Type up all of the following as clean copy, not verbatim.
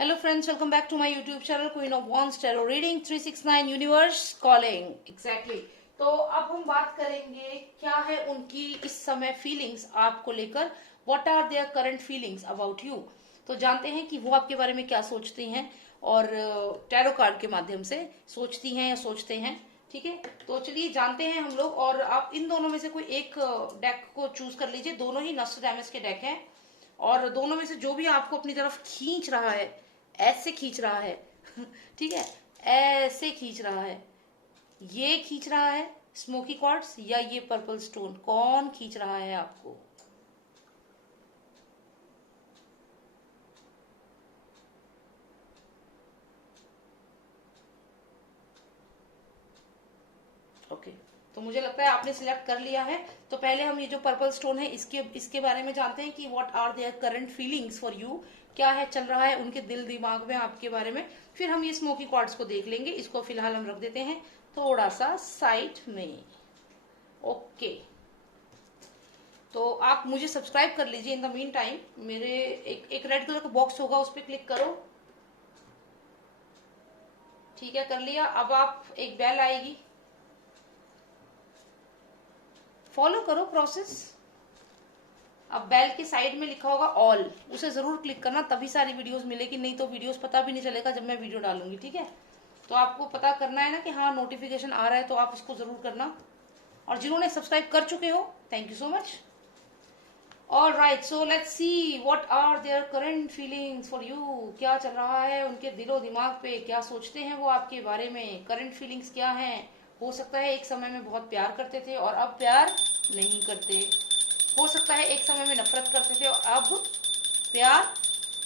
Hello friends, welcome back to my YouTube channel Queen of Wands Tarot Reading 369 Universe Calling. Exactly. तो अब हम बात करेंगे क्या है उनकी इस समय फीलिंग्स आपको लेकर. What are their current feelings about you? तो जानते हैं कि वो आपके बारे में क्या सोचती हैं और टैरो कार्ड के माध्यम से सोचती हैं या सोचते हैं. ठीक है, तो चलिए जानते हैं हम लोग. और आप इन दोनों में से कोई एक डेक को चूज कर लीजिए. दोनों ही नॉस्ट्रैडामस के डेक हैं और दोनों में से जो भी आपको अपनी तरफ खींच रहा है, ऐसे खींच रहा है ठीक है, ऐसे खींच रहा है, ये खींच रहा है स्मोकी क्वार्ट्स या ये पर्पल स्टोन, कौन खींच रहा है आपको? ओके, तो मुझे लगता है आपने सिलेक्ट कर लिया है. तो पहले हम ये जो पर्पल स्टोन है इसके बारे में जानते हैं कि what are their current feelings for you. क्या है, चल रहा है उनके दिल दिमाग में आपके बारे में. फिर हम ये स्मोकी क्वार्ट्स को देख लेंगे. इसको फिलहाल हम रख देते हैं थोड़ा सा साइड में. ओके, तो आप मुझे सब्सक्राइब कर लीजिए. इन द मीन टाइम मेरे एक रेड कलर का बॉक्स होगा, उस पर क्लिक करो. ठीक है, कर लिया. अब आप एक बेल आएगी, फॉलो करो प्रोसेस. अब बेल के साइड में लिखा होगा ऑल, उसे जरूर क्लिक करना, तभी सारी वीडियोस मिलेगी. नहीं तो वीडियोस पता भी नहीं चलेगा जब मैं वीडियो डालूंगी. ठीक है, तो आपको पता करना है ना कि हाँ नोटिफिकेशन आ रहा है, तो आप उसको जरूर करना. और जिन्होंने सब्सक्राइब कर चुके हो, thank you so much. All right, so let's see what are their current feelings for you. क्या चल रहा है उनके दिलो दिमाग पे, क्या सोचते हैं वो आपके बारे में, करंट फीलिंग्स क्या हैं. हो सकता है एक समय में बहुत प्यार करते थे और अब प्यार नहीं करते. हो सकता है एक समय में नफरत करते थे और अब प्यार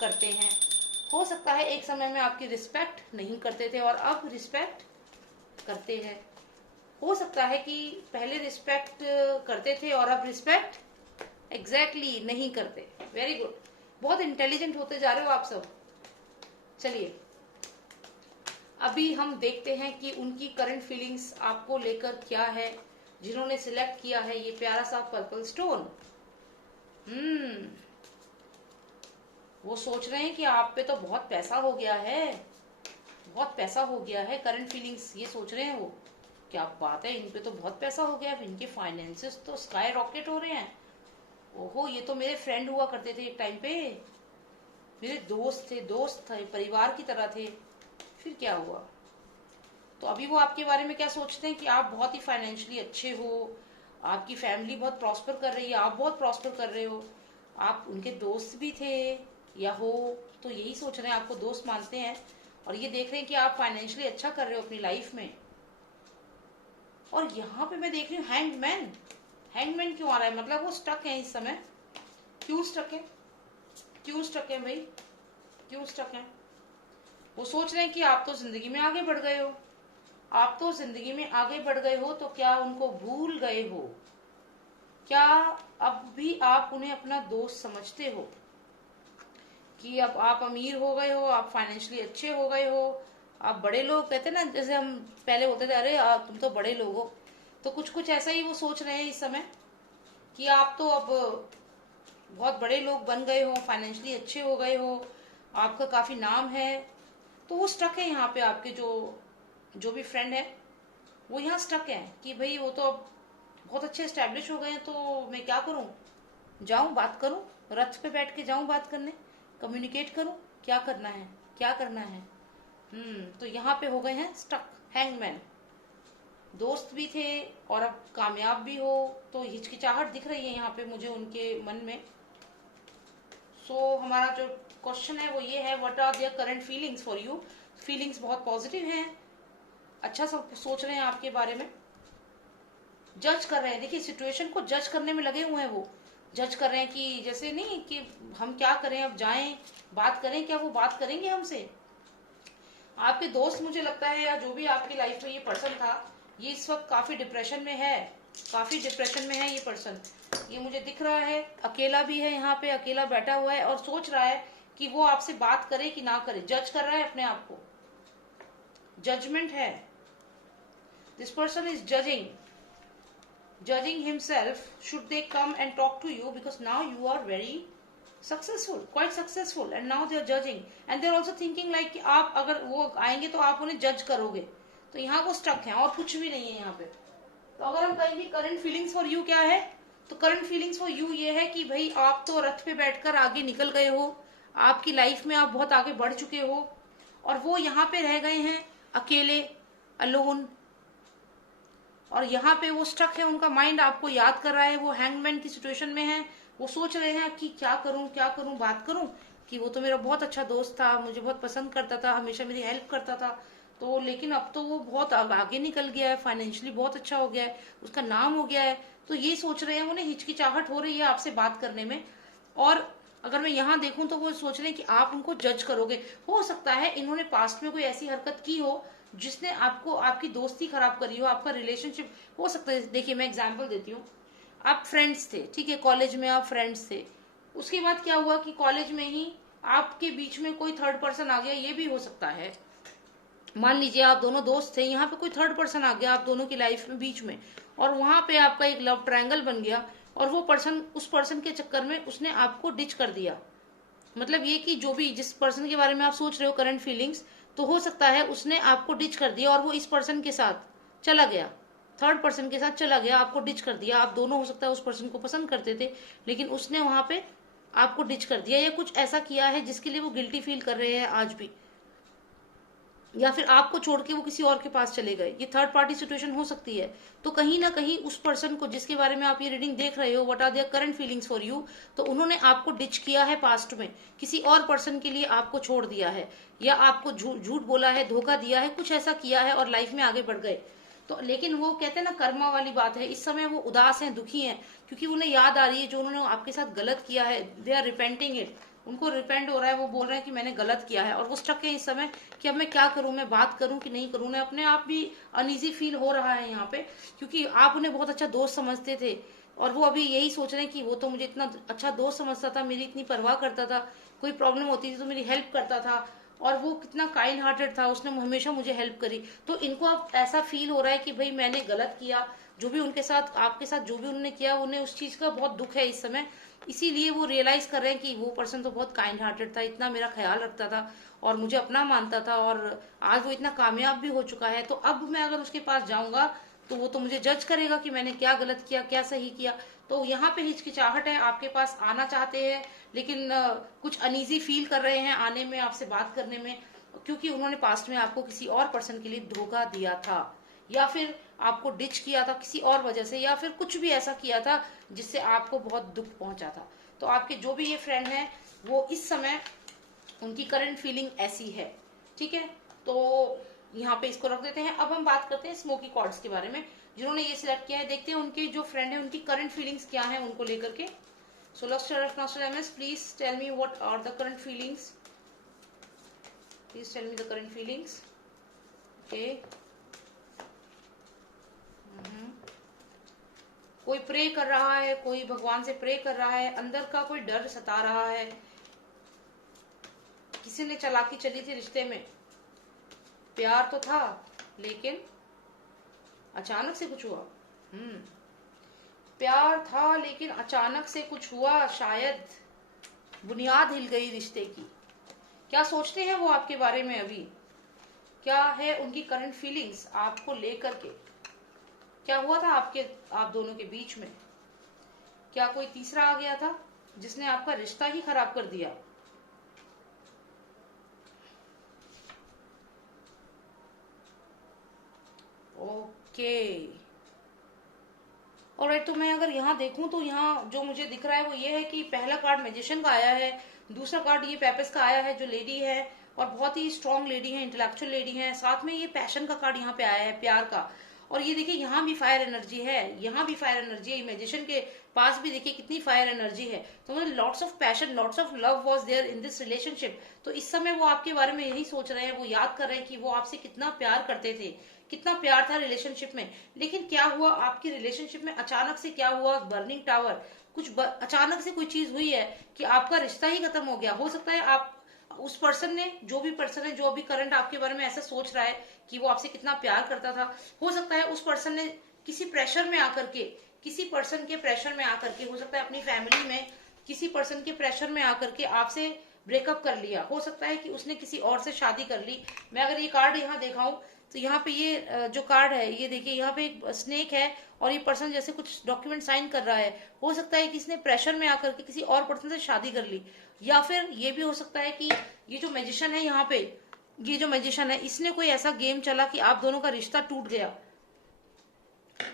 करते हैं. हो सकता है एक समय में आपकी रिस्पेक्ट नहीं करते थे और अब रिस्पेक्ट करते हैं. हो सकता है कि पहले रिस्पेक्ट करते थे और अब रिस्पेक्ट एग्जैक्टली नहीं करते. वेरी गुड, बहुत इंटेलिजेंट होते जा रहे हो आप सब. चलिए अभी हम देखते हैं कि उनकी करंट फीलिंग्स आपको लेकर क्या है. जिन्होंने सिलेक्ट किया है ये प्यारा सा पर्पल स्टोन, वो सोच रहे हैं कि आप पे तो बहुत पैसा हो गया है, बहुत पैसा हो गया है. करंट फीलिंग्स ये सोच रहे हैं वो, क्या बात है, इन पे तो बहुत पैसा हो गया है, इनके फाइनेंसेस तो स्काई रॉकेट हो रहे हैं. ओहो, ये तो मेरे फ्रेंड हुआ करते थे एक टाइम पे, मेरे दोस्त थे, परिवार की तरह थे. फिर क्या हुआ? तो अभी वो आपके बारे में क्या सोचते हैं कि आप बहुत ही फाइनेंशियली अच्छे हो, आपकी फैमिली बहुत प्रॉस्पर कर रही है, आप बहुत प्रॉस्पर कर रहे हो, आप उनके दोस्त भी थे या हो, तो यही सोच रहे हैं, आपको दोस्त मानते हैं. और ये देख रहे हैं कि आप फाइनेंशियली अच्छा कर रहे हो अपनी लाइफ में. और यहाँ पे मैं देख रही हूँ हैंगमैन. हैंगमैन क्यों आ रहा है? मतलब वो स्टक है इस समय. क्यों स्टक है? क्यों स्टक है भाई, क्यों स्टक है? वो सोच रहे हैं कि आप तो जिंदगी में आगे बढ़ गए हो, आप तो जिंदगी में आगे बढ़ गए हो, तो क्या उनको भूल गए हो? क्या अब भी आप उन्हें अपना दोस्त समझते हो कि अब आप अमीर हो गए हो, आप फाइनेंशियली अच्छे हो गए हो, आप बड़े लोग, कहते ना जैसे हम पहले होते थे, अरे तुम तो बड़े लोग हो. तो कुछ कुछ ऐसा ही वो सोच रहे हैं इस समय कि आप तो अब बहुत बड़े लोग बन गए हो, फाइनेंशियली अच्छे हो गए हो, आपका काफी नाम है. तो वो स्टक है यहाँ पे. आपके जो जो भी फ्रेंड है वो यहाँ स्टक है कि भाई वो तो अब बहुत अच्छे एस्टेब्लिश हो गए हैं, तो मैं क्या करूँ? जाऊं बात करूं, रथ पे बैठ के जाऊं बात करने, कम्युनिकेट करूं, क्या करना है, क्या करना है. तो यहाँ पे हो गए हैं स्टक. हैंगमैन, दोस्त भी थे और अब कामयाब भी हो, तो हिचकिचाहट दिख रही है यहाँ पे मुझे उनके मन में. हमारा जो क्वेश्चन है वो ये है, what are their current feelings for you. Feelings बहुत पॉजिटिव हैं, अच्छा सब सोच रहे हैं आपके बारे में, जज कर रहे हैं. देखिए सिचुएशन को जज करने में लगे हुए हैं वो. जज कर रहे हैं कि जैसे नहीं कि हम क्या करें, अब जाएं बात करें, क्या वो बात करेंगे हमसे? आपके दोस्त मुझे लगता है, या जो भी आपकी लाइफ में ये पर्सन था, ये इस वक्त काफी डिप्रेशन में है, काफी डिप्रेशन में है ये पर्सन. ये मुझे दिख रहा है, अकेला भी है यहाँ पे, अकेला बैठा हुआ है और सोच रहा है कि वो आपसे बात करे कि ना करे. जज कर रहा है अपने आप को, जजमेंट है. This person is judging himself, should they come and talk to you, because now you are very successful, quite successful, and now they are judging and they are also thinking like कि आप अगर वो आएंगे तो आप उन्हें जज करोगे। तो यहाँ वो स्टक है और कुछ भी नहीं है यहाँ पे। तो अगर हम कहेंगे करंट फीलिंग्स फॉर यू क्या है, तो करंट फीलिंग्स फॉर यू ये है कि भाई आप तो रथ पे बैठकर आगे निकल गए हो, आपकी लाइफ में आप बहुत आगे बढ़ चुके हो, और वो यहाँ पे रह गए हैं अकेले, अलोन, और यहाँ पे वो स्टक है, उनका माइंड आपको याद कर रहा है, वो हैंगमैन की सिचुएशन में है, वो सोच रहे हैं कि क्या करूं बात करूं, कि वो तो मेरा बहुत अच्छा दोस्त था, मुझे बहुत पसंद करता था, हमेशा मेरी हेल्प करता था, तो लेकिन अब तो वो बहुत आगे निकल गया है, फाइनेंशियली बहुत अच्छा हो गया है, उसका नाम हो गया है। तो ये सोच रहे हैं, उन्हें हिचकिचाहट हो रही है आपसे बात करने में। और अगर मैं यहाँ देखूं तो वो सोच रहे हैं कि आप उनको जज करोगे। हो सकता है इन्होंने पास्ट में कोई ऐसी हरकत की हो जिसने आपको, आपकी दोस्ती खराब करी हो, आपका रिलेशनशिप हो सकता है। देखिए मैं एग्जांपल देती हूँ, आप फ्रेंड्स थे, ठीक है, कॉलेज में आप फ्रेंड्स थे, उसके बाद क्या हुआ कि कॉलेज में ही आपके बीच में कोई थर्ड पर्सन आ गया, ये भी हो सकता है। मान लीजिए आप दोनों दोस्त थे, यहाँ पे कोई थर्ड पर्सन आ गया आप दोनों की लाइफ में बीच में, और वहां पे आपका एक लव ट्रायंगल बन गया, और वो पर्सन, उस पर्सन के चक्कर में उसने आपको डिच कर दिया। मतलब ये कि जो भी, जिस पर्सन के बारे में आप सोच रहे हो करंट फीलिंग्स, तो हो सकता है उसने आपको डिच कर दिया और वो इस पर्सन के साथ चला गया, थर्ड पर्सन के साथ चला गया, आपको डिच कर दिया। आप दोनों हो सकता है उस पर्सन को पसंद करते थे, लेकिन उसने वहां पे आपको डिच कर दिया, या कुछ ऐसा किया है जिसके लिए वो गिल्टी फील कर रहे हैं आज भी, या फिर आपको छोड़ के वो किसी और के पास चले गए, ये थर्ड पार्टी सिचुएशन हो सकती है। तो कहीं ना कहीं उस पर्सन को जिसके बारे में आप ये रीडिंग देख रहे हो, what are their current feelings for you, तो उन्होंने आपको डिच किया है पास्ट में, किसी और पर्सन के लिए आपको छोड़ दिया है, या आपको झूठ बोला है, धोखा दिया है, कुछ ऐसा किया है और लाइफ में आगे बढ़ गए। तो लेकिन वो कहते हैं ना, कर्मा वाली बात है, इस समय वो उदास हैं, दुखी हैं, क्योंकि उन्हें याद आ रही है जो उन्होंने आपके साथ गलत किया है, दे आर रिपेंटिंग इट, उनको रिपेंट हो रहा है, वो बोल रहे हैं कि मैंने गलत किया है, और वो स्टक है इस समय कि अब मैं क्या करूं, मैं बात करूं कि नहीं करूं। उन्हें अपने आप भी अनईजी फील हो रहा है यहाँ पे, क्योंकि आप उन्हें बहुत अच्छा दोस्त समझते थे, और वो अभी यही सोच रहे हैं कि वो तो मुझे इतना अच्छा दोस्त समझता था, मेरी इतनी परवाह करता था, कोई प्रॉब्लम होती थी तो मेरी हेल्प करता था, और वो कितना काइंड हार्टेड था, उसने हमेशा मुझे हेल्प करी। तो इनको अब ऐसा फील हो रहा है कि भाई मैंने गलत किया, जो भी उनके साथ, आपके साथ जो भी उन्होंने किया, उन्हें उस चीज का बहुत दुख है इस समय। इसीलिए वो रियलाइज कर रहे हैं कि वो पर्सन तो बहुत काइंड हार्टेड था, इतना मेरा ख्याल रखता था और मुझे अपना मानता था, और आज वो इतना कामयाब भी हो चुका है, तो अब मैं अगर उसके पास जाऊंगा तो वो तो मुझे जज करेगा कि मैंने क्या गलत किया, क्या सही किया। तो यहाँ पे हिचकिचाहट है, आपके पास आना चाहते हैं लेकिन कुछ अनईजी फील कर रहे हैं आने में, आपसे बात करने में, क्योंकि उन्होंने पास्ट में आपको किसी और पर्सन के लिए धोखा दिया था, या फिर आपको डिच किया था किसी और वजह से, या फिर कुछ भी ऐसा किया था जिससे आपको बहुत दुख पहुंचा था। तो आपके जो भी ये फ्रेंड हैं, वो इस समय, उनकी करंट फीलिंग ऐसी है, ठीक है। तो यहाँ पे इसको रख देते हैं। अब हम बात करते हैं स्मोकी कॉर्ड्स के बारे में, जिन्होंने ये सिलेक्ट किया है। देखते हैं उनके जो फ्रेंड है उनकी करंट फीलिंग्स क्या है उनको लेकर के। सो Nostradamus, please tell me what are the current feelings. Please tell me the current feelings. Okay. कोई प्रे कर रहा है, कोई भगवान से प्रे कर रहा है, अंदर का कोई डर सता रहा है, किसी ने चालाकी चली थी रिश्ते में, प्यार तो था लेकिन अचानक से कुछ हुआ। प्यार था लेकिन अचानक से कुछ हुआ, शायद बुनियाद हिल गई रिश्ते की। क्या सोचते हैं वो आपके बारे में अभी, क्या है उनकी करंट फीलिंग्स आपको लेकर के, क्या हुआ था आप दोनों के बीच में, क्या कोई तीसरा आ गया था जिसने आपका रिश्ता ही खराब कर दिया। Okay, alright. तो मैं अगर यहाँ देखूं तो यहाँ जो मुझे दिख रहा है वो ये है कि पहला कार्ड मैजिशियन का आया है, दूसरा कार्ड ये पेपेस का आया है, जो लेडी है और बहुत ही स्ट्रांग लेडी है, इंटेलेक्चुअल लेडी है, साथ में ये पैशन का कार्ड यहाँ पे आया है, प्यार का। और ये देखिए यहाँ भी फायर एनर्जी है, यहाँ भी फायर एनर्जी है, मैजिशियन के पास भी देखिए कितनी फायर एनर्जी है। तो मतलब lots of passion, lots of love was there in this relationship. तो इस समय वो आपके बारे में यही सोच रहे हैं, वो याद कर रहे हैं कि वो आपसे कितना प्यार करते थे, कितना प्यार था रिलेशनशिप में। लेकिन क्या हुआ आपकी रिलेशनशिप में, अचानक से क्या हुआ, बर्निंग टावर, कुछ अचानक से कोई चीज हुई है कि आपका रिश्ता ही खत्म हो गया। हो सकता है आप, उस पर्सन ने, जो भी पर्सन है, जो भी करंट आपके बारे में ऐसा सोच रहा है कि वो आपसे कितना प्यार करता था, हो सकता है उस पर्सन ने किसी प्रेशर में आकर के, किसी पर्सन के प्रेशर में आकर के, हो सकता है अपनी फैमिली में किसी पर्सन के प्रेशर में आकर के आपसे ब्रेकअप कर लिया। हो सकता है कि उसने किसी और से शादी कर ली। मैं अगर ये कार्ड यहाँ दिखाऊं तो यहाँ पे ये जो कार्ड है ये देखिए, यहाँ पे एक स्नेक है और ये पर्सन जैसे कुछ डॉक्यूमेंट साइन कर रहा है। हो सकता है कि इसने प्रेशर में आकर के किसी और पर्सन से शादी कर ली, या फिर ये भी हो सकता है कि ये जो मैजिशियन है यहाँ पे, ये जो मैजिशियन है इसने कोई ऐसा गेम चला कि आप दोनों का रिश्ता टूट गया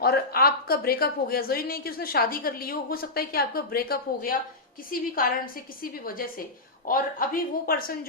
और आपका ब्रेकअप हो गया। जरूरी नहीं कि उसने शादी कर ली हो सकता है कि आपका ब्रेकअप हो गया किसी भी कारण से, किसी भी वजह से। और अभी वो पर्सन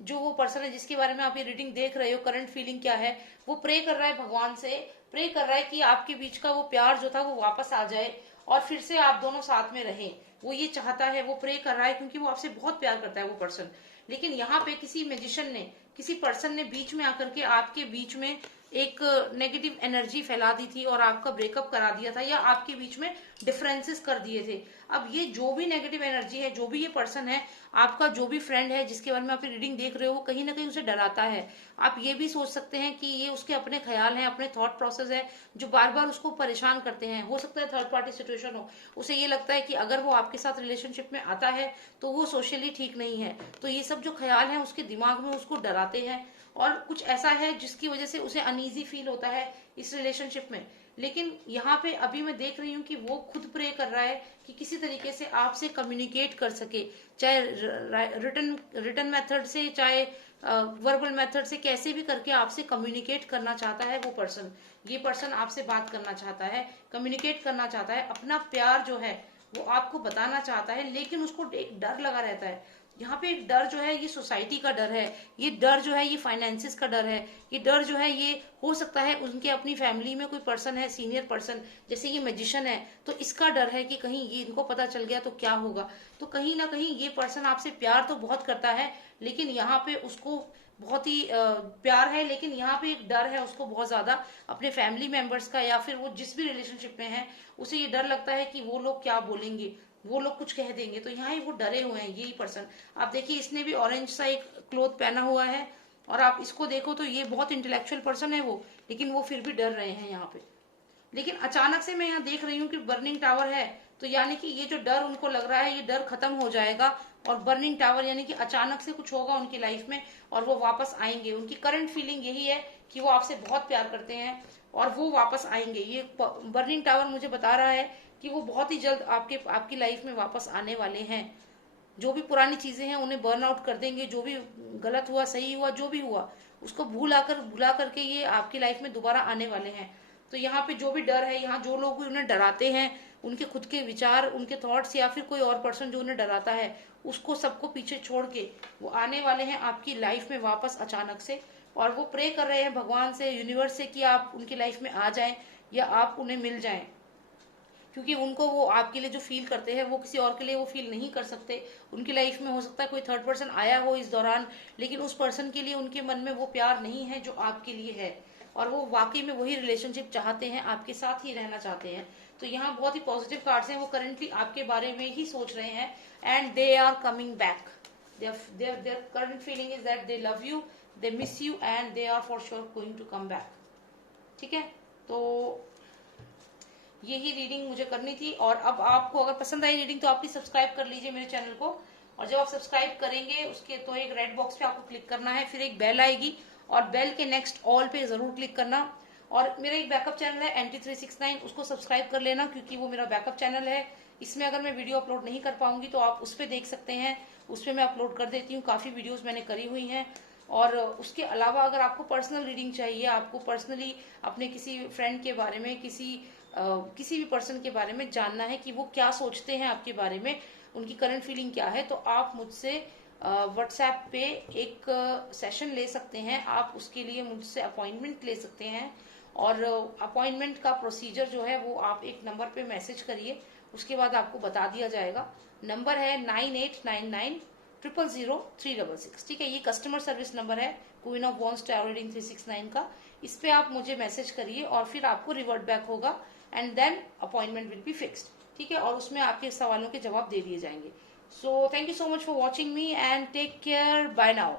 जो वो पर्सन है जिसके बारे में आप ये रीडिंग देख रहे हो, करंट फीलिंग क्या है, वो प्रे कर रहा है भगवान से, प्रे कर रहा है कि आपके बीच का वो प्यार जो था वो वापस आ जाए और फिर से आप दोनों साथ में रहें। वो ये चाहता है, वो प्रे कर रहा है क्योंकि वो आपसे बहुत प्यार करता है वो पर्सन। लेकिन यहाँ पे किसी मैजिशियन ने, किसी पर्सन ने बीच में आकर के आपके बीच में एक नेगेटिव एनर्जी फैला दी थी और आपका ब्रेकअप करा दिया था, या आपके बीच में डिफरेंसेस कर दिए थे। अब ये जो भी नेगेटिव एनर्जी है, जो भी ये पर्सन है, आपका जो भी फ्रेंड है जिसके बारे में आप रीडिंग देख रहे हो, कहीं ना कहीं उसे डराता है। आप ये भी सोच सकते हैं कि ये उसके अपने ख्याल हैं, अपने थॉट प्रोसेस है जो बार बार उसको परेशान करते हैं। हो सकता है थर्ड पार्टी सिचुएशन हो, उसे ये लगता है कि अगर वो आपके साथ रिलेशनशिप में आता है तो वो सोशली ठीक नहीं है। तो ये सब जो ख्याल है उसके दिमाग में उसको डराते हैं और कुछ ऐसा है जिसकी वजह से उसे अनईजी फील होता है इस रिलेशनशिप में। लेकिन यहाँ पे अभी मैं देख रही हूँ कि वो खुद प्रे कर रहा है कि किसी तरीके से आपसे कम्युनिकेट कर सके, चाहे रिटर्न मेथड से, चाहे वर्बल मेथड से, कैसे भी करके आपसे कम्युनिकेट करना चाहता है वो पर्सन। ये पर्सन आपसे बात करना चाहता है, कम्युनिकेट करना चाहता है, अपना प्यार जो है वो आपको बताना चाहता है। लेकिन उसको एक डर लगा रहता है। यहाँ पे एक डर जो है ये सोसाइटी का डर है, ये डर जो है ये फाइनेंसिस का डर है, ये डर जो है ये हो सकता है उनके अपनी फैमिली में कोई पर्सन है, सीनियर पर्सन, जैसे ये मैजिशियन है, तो इसका डर है कि कहीं ये इनको पता चल गया तो क्या होगा। तो कहीं ना कहीं ये पर्सन आपसे प्यार तो बहुत करता है, लेकिन यहाँ पे उसको बहुत ही प्यार है, लेकिन यहाँ पे एक डर है उसको बहुत ज्यादा अपने फैमिली मेंबर्स का, या फिर वो जिस भी रिलेशनशिप में है उसे ये डर लगता है कि वो लोग क्या बोलेंगे, वो लोग कुछ कह देंगे। तो यहाँ ही वो डरे हुए हैं यही पर्सन। आप देखिए इसने भी ऑरेंज सा एक क्लोथ पहना हुआ है और आप इसको देखो तो ये बहुत इंटेलेक्चुअल पर्सन है वो, लेकिन वो फिर भी डर रहे हैं यहाँ पे। लेकिन अचानक से मैं यहाँ देख रही हूँ कि बर्निंग टावर है, तो यानी कि ये जो डर उनको लग रहा है ये डर खत्म हो जाएगा। और बर्निंग टावर यानी कि अचानक से कुछ होगा उनकी लाइफ में और वो वापस आएंगे। उनकी करंट फीलिंग यही है कि वो आपसे बहुत प्यार करते हैं और वो वापस आएंगे। ये बर्निंग टावर मुझे बता रहा है कि वो बहुत ही जल्द आपकी लाइफ में वापस आने वाले हैं। जो भी पुरानी चीजें हैं उन्हें बर्न आउट कर देंगे, जो भी गलत हुआ, सही हुआ, जो भी हुआ उसको भुला करके ये आपकी लाइफ में दोबारा आने वाले हैं। तो यहाँ पे जो भी डर है, यहाँ जो लोग उन्हें डराते हैं, उनके खुद के विचार, उनके थॉट्स, या फिर कोई और पर्सन जो उन्हें डराता है, उसको सबको पीछे छोड़ के वो आने वाले हैं आपकी लाइफ में वापस अचानक से। और वो प्रे कर रहे हैं भगवान से, यूनिवर्स से, कि आप उनकी लाइफ में आ जाएं या आप उन्हें मिल जाएं। क्योंकि उनको वो आपके लिए जो फील करते हैं वो किसी और के लिए वो फील नहीं कर सकते। उनकी लाइफ में हो सकता है कोई थर्ड पर्सन आया हो इस दौरान, लेकिन उस पर्सन के लिए उनके मन में वो प्यार नहीं है जो आपके लिए है, और वो वाकई में वही रिलेशनशिप चाहते हैं, आपके साथ ही रहना चाहते हैं। तो यहाँ बहुत ही पॉजिटिव कार्ड्स हैं, वो करेंटली आपके बारे में ही सोच रहे हैं and they are coming back. their current feeling is that they love you, they miss you and they are for sure going to come back। ठीक है, तो यही रीडिंग मुझे करनी थी। और अब आपको अगर पसंद आई रीडिंग तो आप प्लीज सब्सक्राइब कर लीजिए मेरे चैनल को। और जब आप सब्सक्राइब करेंगे उसके तो एक रेड बॉक्स पे आपको क्लिक करना है, फिर एक बेल आएगी और बेल के नेक्स्ट ऑल पे जरूर क्लिक करना। और मेरा एक बैकअप चैनल है NT369, उसको सब्सक्राइब कर लेना क्योंकि वो मेरा बैकअप चैनल है। इसमें अगर मैं वीडियो अपलोड नहीं कर पाऊंगी तो आप उस पर देख सकते हैं, उस पर मैं अपलोड कर देती हूँ, काफी वीडियोज मैंने करी हुई हैं। और उसके अलावा अगर आपको पर्सनल रीडिंग चाहिए, आपको पर्सनली अपने किसी फ्रेंड के बारे में, किसी भी पर्सन के बारे में जानना है कि वो क्या सोचते हैं आपके बारे में, उनकी करंट फीलिंग क्या है, तो आप मुझसे व्हाट्सएप पे एक सेशन ले सकते हैं। आप उसके लिए मुझसे अपॉइंटमेंट ले सकते हैं। और अपॉइंटमेंट का प्रोसीजर जो है वो आप एक नंबर पे मैसेज करिए, उसके बाद आपको बता दिया जाएगा। नंबर है 9899000366। ठीक है, ये कस्टमर सर्विस नंबर है queen of wands tarot reading 369 का। इस पे आप मुझे मैसेज करिए और फिर आपको रिवर्ट बैक होगा and then appointment will be fixed. ठीक है, और उसमें आपके सवालों के जवाब दे दिए जाएंगे। So thank you so much for watching me and take care, bye now.